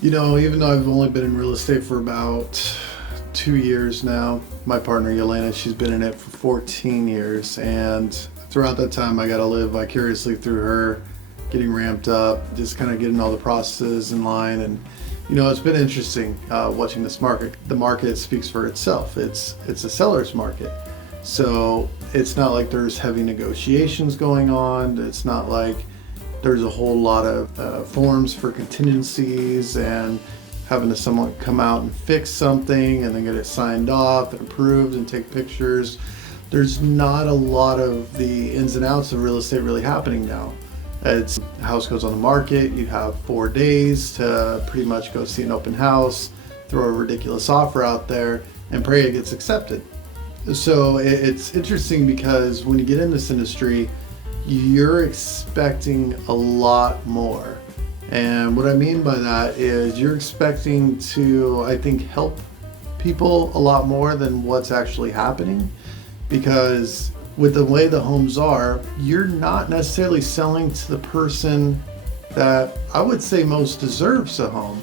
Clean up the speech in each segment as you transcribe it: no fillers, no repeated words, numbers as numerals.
Even though I've only been in real estate for about 2 years now, my partner Yelena, she's been in it for 14 years. And throughout that time, I got to live vicariously through her, getting ramped up, just kind of getting all the processes in line. And, it's been interesting watching this market. The market speaks for itself. It's a seller's market. So it's not like there's heavy negotiations going on. It's not like there's a whole lot of forms for contingencies and having to someone come out and fix something and then get it signed off and approved and take pictures. There's not a lot of the ins and outs of real estate really happening now. It's the house goes on the market, you have 4 days to pretty much go see an open house, throw a ridiculous offer out there, and pray it gets accepted. So it's interesting because when you get in this industry, you're expecting a lot more. And what I mean by that is you're expecting to, I think, help people a lot more than what's actually happening. Because with the way the homes are, you're not necessarily selling to the person that I would say most deserves a home.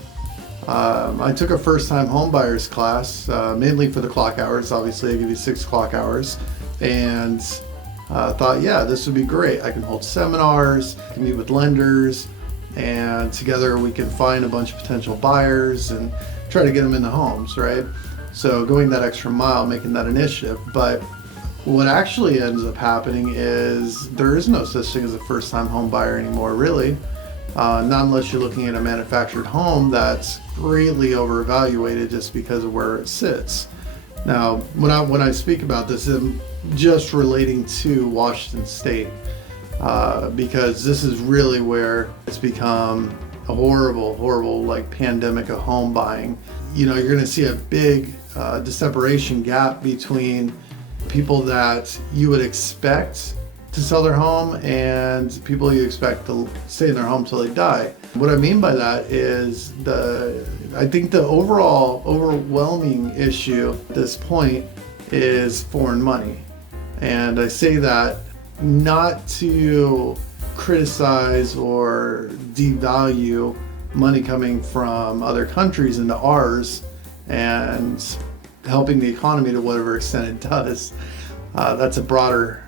I took a first-time home buyers class, mainly for the clock hours. Obviously, I give you 6 clock hours. And thought, yeah, this would be great. I can hold seminars, I can meet with lenders, and together we can find a bunch of potential buyers and try to get them in the homes, right? So going that extra mile, making that initiative. But what actually ends up happening is there is no such thing as a first-time home buyer anymore, really. Not unless you're looking at a manufactured home that's greatly overvaluated just because of where it sits. Now, when I speak about this, I'm just relating to Washington State because this is really where it's become a horrible like pandemic of home buying. You're going to see a big separation gap between people that you would expect to sell their home and people you expect to stay in their home till they die. What I mean by that is I think the overwhelming issue at this point is foreign money. And I say that not to criticize or devalue money coming from other countries into ours and helping the economy to whatever extent it does. That's a broader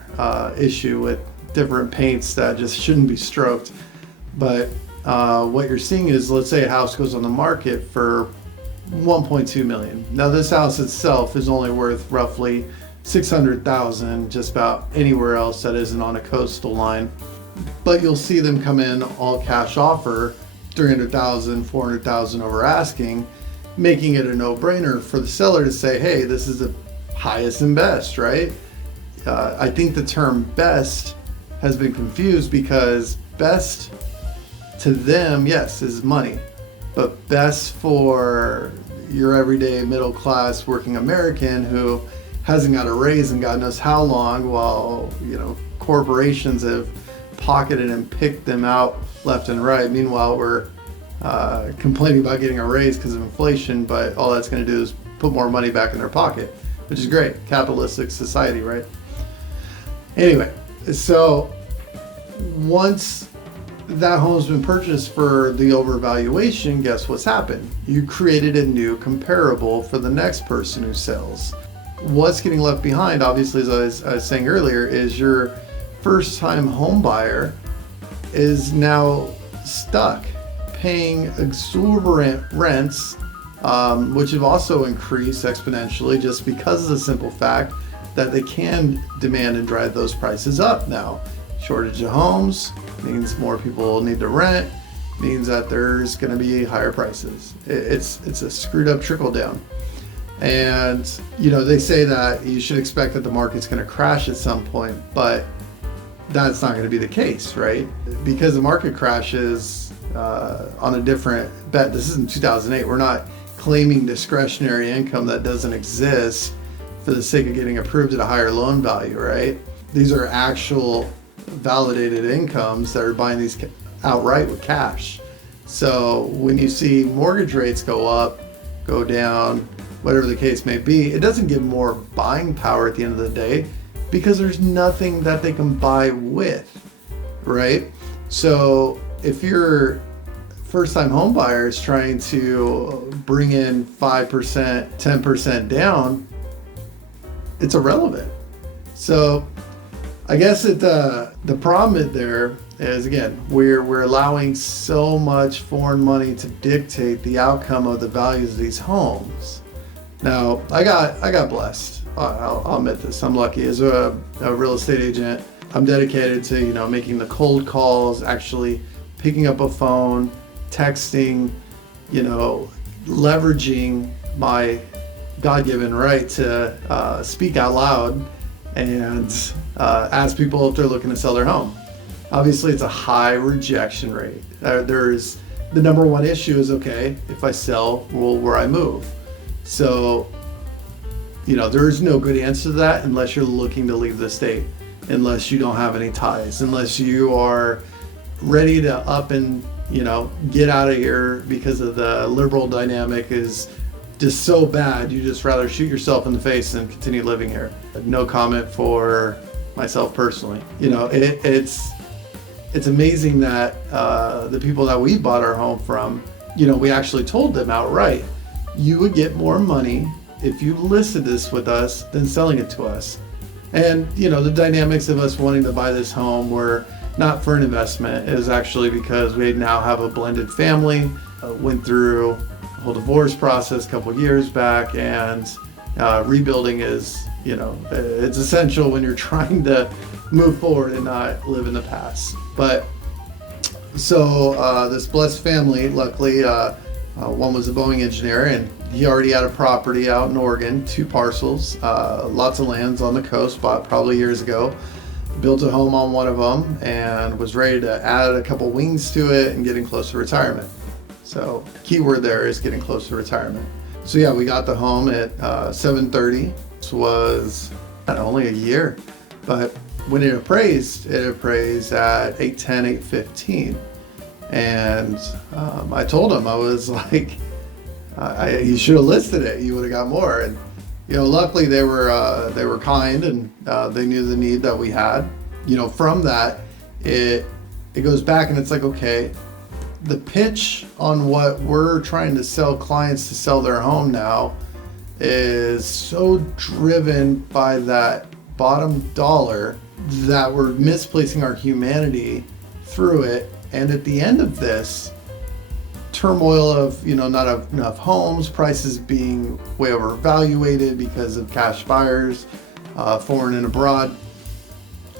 issue with different paints that just shouldn't be stroked. But what you're seeing is, let's say a house goes on the market for $1.2 million. Now this house itself is only worth roughly $600,000 just about anywhere else that isn't on a coastal line. But you'll see them come in all cash offer, $300,000, $400,000 over asking, making it a no-brainer for the seller to say, hey, this is the highest and best, right? I think the term best has been confused because best to them, yes, is money, but best for your everyday middle class working American who hasn't got a raise in God knows how long, while corporations have pocketed and picked them out left and right. Meanwhile, we're complaining about getting a raise because of inflation, but all that's going to do is put more money back in their pocket, which is great. Capitalistic society, right? Anyway, so once that home's been purchased for the overvaluation, guess what's happened? You created a new comparable for the next person who sells. What's getting left behind, obviously, as I was saying earlier, is your first-time home buyer is now stuck paying exorbitant rents, which have also increased exponentially just because of the simple fact that they can demand and drive those prices up now. Shortage of homes means more people need to rent, means that there's going to be higher prices. It's a screwed up trickle down. And they say that you should expect that the market's going to crash at some point, but that's not going to be the case, right? Because the market crashes on a different bet. This isn't 2008. We're not claiming discretionary income that doesn't exist for the sake of getting approved at a higher loan value, right? These are actual validated incomes that are buying these outright with cash. So when you see mortgage rates go up, go down, whatever the case may be, it doesn't give more buying power at the end of the day because there's nothing that they can buy with, right? So if you're first-time home buyers trying to bring in 5%, 10% down, it's irrelevant. So I guess the problem there is, again, we're allowing so much foreign money to dictate the outcome of the values of these homes. Now, I got blessed. I'll admit this. I'm lucky as a real estate agent. I'm dedicated to, making the cold calls, actually picking up a phone, texting, leveraging my God-given right to speak out loud and ask people if they're looking to sell their home. Obviously, it's a high rejection rate. There's the number one issue is, okay, if I sell, where I move? So, there is no good answer to that unless you're looking to leave the state, unless you don't have any ties, unless you are ready to up and, get out of here because of the liberal dynamic is just so bad, you just rather shoot yourself in the face and continue living here. No comment for myself personally. It's amazing that the people that we bought our home from, we actually told them outright, you would get more money if you listed this with us than selling it to us. And, the dynamics of us wanting to buy this home were not for an investment. It was actually because we now have a blended family, went through a whole divorce process a couple of years back, and rebuilding is, it's essential when you're trying to move forward and not live in the past. But so this blessed family, luckily, one was a Boeing engineer, and he already had a property out in Oregon, 2 parcels, lots of lands on the coast, bought probably years ago, built a home on one of them, and was ready to add a couple wings to it and getting close to retirement. So key word there is getting close to retirement. So yeah, we got the home at 7:30. This was only a year, but when it appraised at 8:10, 8:15. And I told him, I was like, you should have listed it. You would have got more. And luckily they were kind, and they knew the need that we had. From that, it goes back, and it's like, okay, the pitch on what we're trying to sell clients to sell their home now is so driven by that bottom dollar that we're misplacing our humanity through it. And at the end of this turmoil of, not enough homes, prices being way overvaluated because of cash buyers, foreign and abroad,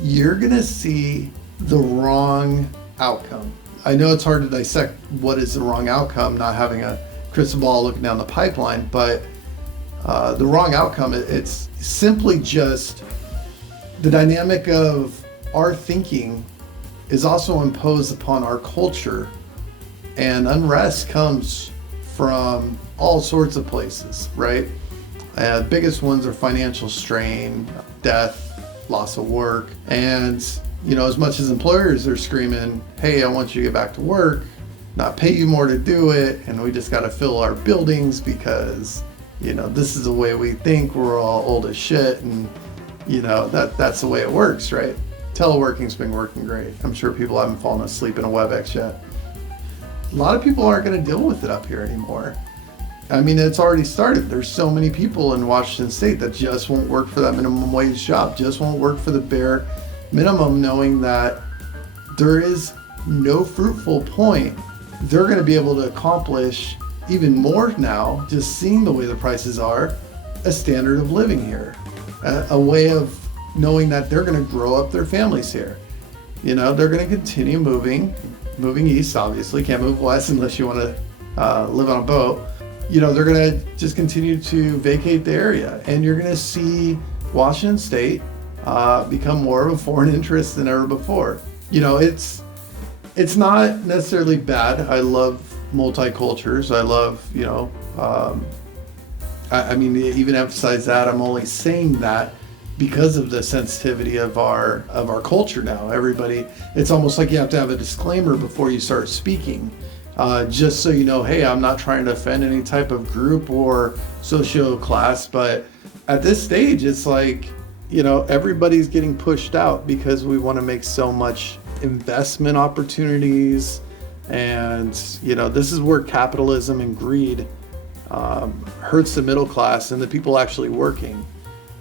you're going to see the wrong outcome. I know it's hard to dissect what is the wrong outcome, not having a crystal ball looking down the pipeline, but the wrong outcome, it's simply just the dynamic of our thinking is also imposed upon our culture, and unrest comes from all sorts of places, right? Biggest ones are financial strain, death, loss of work, and as much as employers are screaming, hey, I want you to get back to work, not pay you more to do it, and we just got to fill our buildings because this is the way we think, we're all old as shit, and that's the way it works, right? Teleworking's been working great. I'm sure people haven't fallen asleep in a WebEx yet. A lot of people aren't going to deal with it up here anymore. I mean, it's already started. There's so many people in Washington State that just won't work for that minimum wage job, just won't work for the bare minimum, knowing that there is no fruitful point. They're going to be able to accomplish even more now, just seeing the way the prices are, a standard of living here, a way of knowing that they're going to grow up their families here. They're going to continue moving east, obviously. Can't move west unless you want to live on a boat. They're going to just continue to vacate the area, and you're going to see Washington State become more of a foreign interest than ever before. It's not necessarily bad. I love multicultures. I love, I mean, to even emphasize that, I'm only saying that because of the sensitivity of our culture now. Everybody, it's almost like you have to have a disclaimer before you start speaking, just so you know, hey, I'm not trying to offend any type of group or socio class, but at this stage, it's like, everybody's getting pushed out because we want to make so much investment opportunities, And, this is where capitalism and greed hurts the middle class and the people actually working.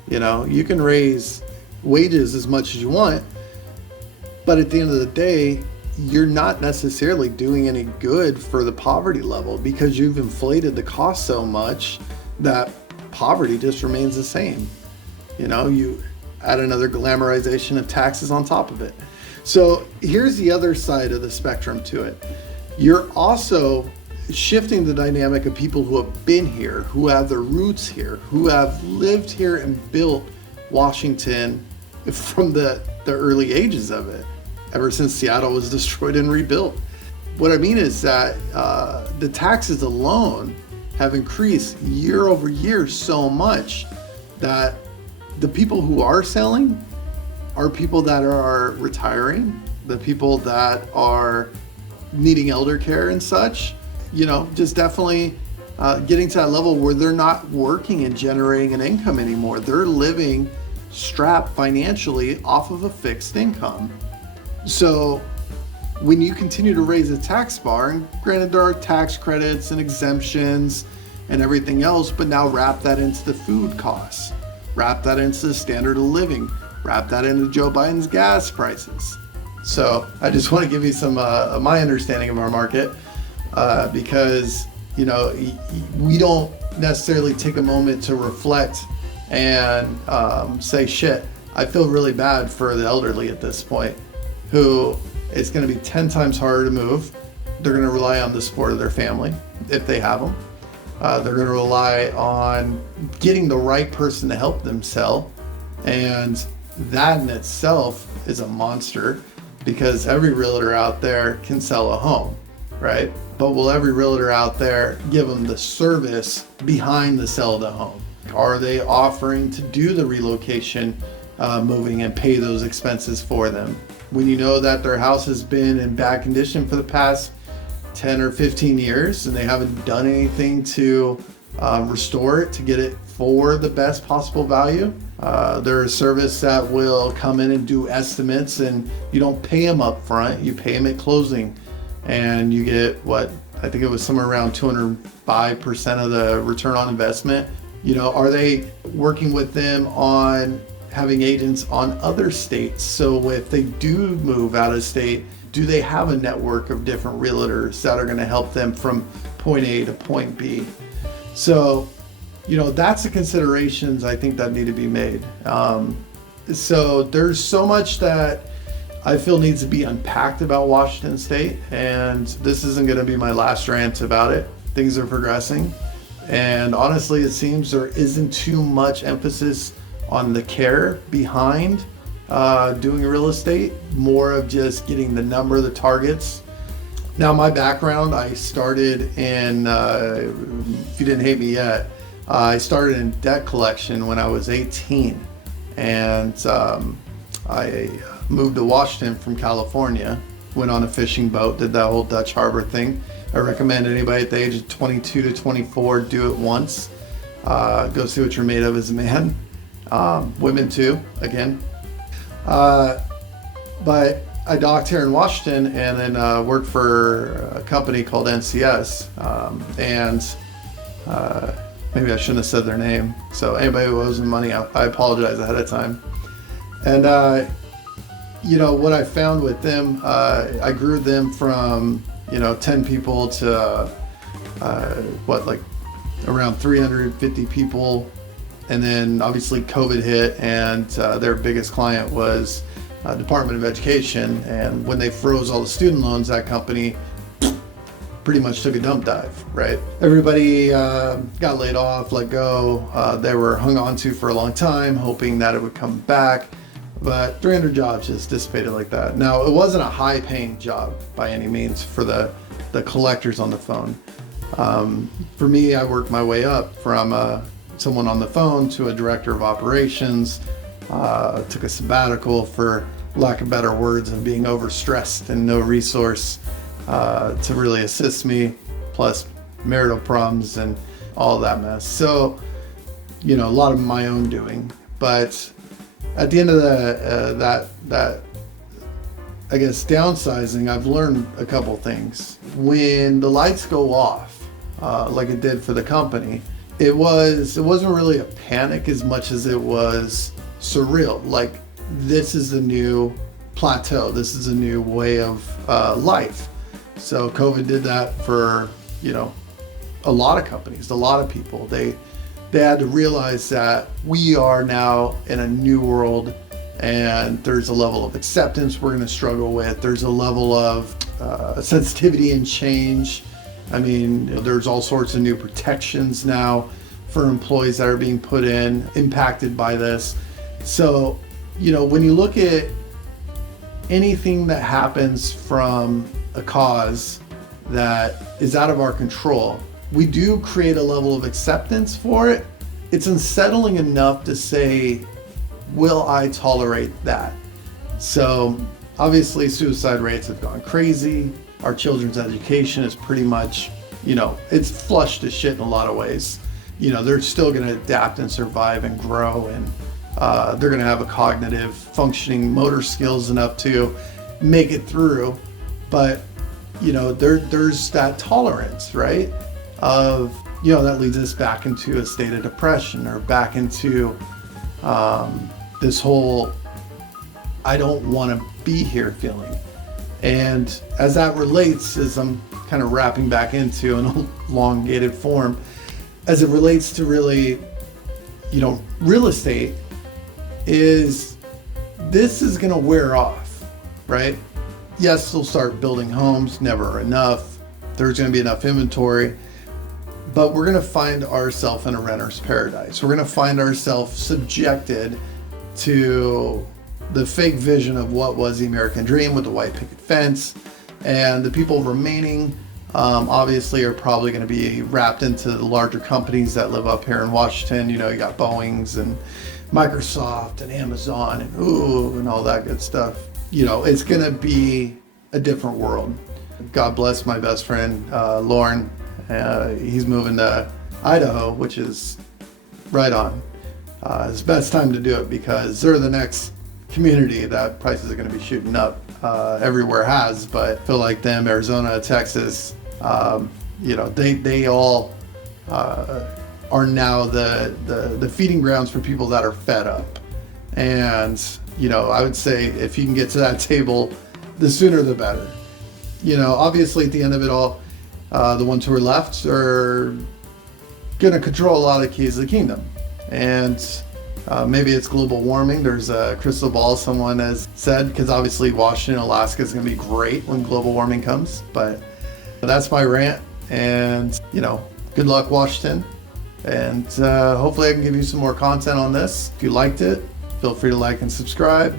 You can raise wages as much as you want, but at the end of the day, you're not necessarily doing any good for the poverty level because you've inflated the cost so much that poverty just remains the same. You add another glamorization of taxes on top of it. So here's the other side of the spectrum to it. You're also shifting the dynamic of people who have been here, who have their roots here, who have lived here and built Washington from the early ages of it, ever since Seattle was destroyed and rebuilt. What I mean is that the taxes alone have increased year over year so much that the people who are selling are people that are retiring, the people that are needing elder care and such, just definitely getting to that level where they're not working and generating an income anymore. They're living strapped financially off of a fixed income. So when you continue to raise the tax bar, and granted there are tax credits and exemptions and everything else, but now wrap that into the food costs, wrap that into the standard of living, wrap that into Joe Biden's gas prices. So I just want to give you some my understanding of our market because we don't necessarily take a moment to reflect and say, shit, I feel really bad for the elderly at this point, who it's going to be 10 times harder to move. They're going to rely on the support of their family if they have them. They're going to rely on getting the right person to help them sell. And that in itself is a monster because every realtor out there can sell a home, right? But will every realtor out there give them the service behind the sell of the home? Are they offering to do the relocation, moving and pay those expenses for them? When you know that their house has been in bad condition for the past 10 or 15 years and they haven't done anything to restore it to get it for the best possible value. There's a service that will come in and do estimates and you don't pay them up front, you pay them at closing and you get what, I think it was somewhere around 205% of the return on investment. Are they working with them on having agents on other states? So if they do move out of state, do they have a network of different realtors that are going to help them from point A to point B? So, that's the considerations I think that need to be made. So there's so much that I feel needs to be unpacked about Washington State, and this isn't going to be my last rant about it. Things are progressing, and honestly, it seems there isn't too much emphasis on the care behind doing real estate, more of just getting the number, the targets. Now, my background, I started in, if you didn't hate me yet, I started in debt collection when I was 18. And I moved to Washington from California, went on a fishing boat, did that whole Dutch Harbor thing. I recommend anybody at the age of 22 to 24 do it once. Go see what you're made of as a man. Women too, again. But I docked here in Washington and then worked for a company called NCS. Maybe I shouldn't have said their name. So anybody who owes me money, I apologize ahead of time. And what I found with them, I grew them from 10 people to around 350 people. And then obviously COVID hit, and their biggest client was Department of Education. And when they froze all the student loans, that company pretty much took a dump dive, right? Everybody got laid off, let go. They were hung on to for a long time, hoping that it would come back. But 300 jobs just dissipated like that. Now, it wasn't a high-paying job by any means for the collectors on the phone. For me, I worked my way up from someone on the phone to a director of operations. Took a sabbatical, for lack of better words, of being overstressed and no resource to really assist me, plus marital problems and all that mess. So, a lot of my own doing. But at the end of I guess, downsizing, I've learned a couple things. When the lights go off, like it did for the company, it wasn't really a panic as much as it was surreal. Like, this is a new plateau. This is a new way of life. So COVID did that for, a lot of companies, a lot of people. They had to realize that we are now in a new world, and there's a level of acceptance we're going to struggle with. There's a level of sensitivity and change. I mean, there's all sorts of new protections now for employees that are being put in, impacted by this. So, when you look at anything that happens from a cause that is out of our control, we do create a level of acceptance for it. It's unsettling enough to say, will I tolerate that? So obviously suicide rates have gone crazy. Our children's education is pretty much, it's flushed to shit in a lot of ways. They're still going to adapt and survive and grow, and they're going to have a cognitive functioning motor skills enough to make it through. But, there's that tolerance, right? Of, that leads us back into a state of depression, or back into this whole I don't want to be here feeling. And as that relates, as I'm kind of wrapping back into an elongated form, as it relates to really, real estate, this is going to wear off, right? Yes, they'll start building homes, never enough. There's going to be enough inventory. But we're going to find ourselves in a renter's paradise. We're going to find ourselves subjected to the fake vision of what was the American dream with the white picket fence. And the people remaining, obviously, are probably going to be wrapped into the larger companies that live up here in Washington. You got Boeing's and Microsoft and Amazon and all that good stuff. It's going to be a different world. God bless my best friend, Lauren. He's moving to Idaho, which is right on. It's the best time to do it, because they're the next community that prices are going to be shooting up. Everywhere has, but I feel like them, Arizona, Texas, they all are now the feeding grounds for people that are fed up. And, I would say if you can get to that table, the sooner the better. Obviously at the end of it all, the ones who are left are going to control a lot of the keys of the kingdom. And maybe it's global warming. There's a crystal ball, someone has said, because obviously Washington, Alaska is going to be great when global warming comes. But that's my rant. And, good luck, Washington. And hopefully I can give you some more content on this. If you liked it, feel free to like and subscribe.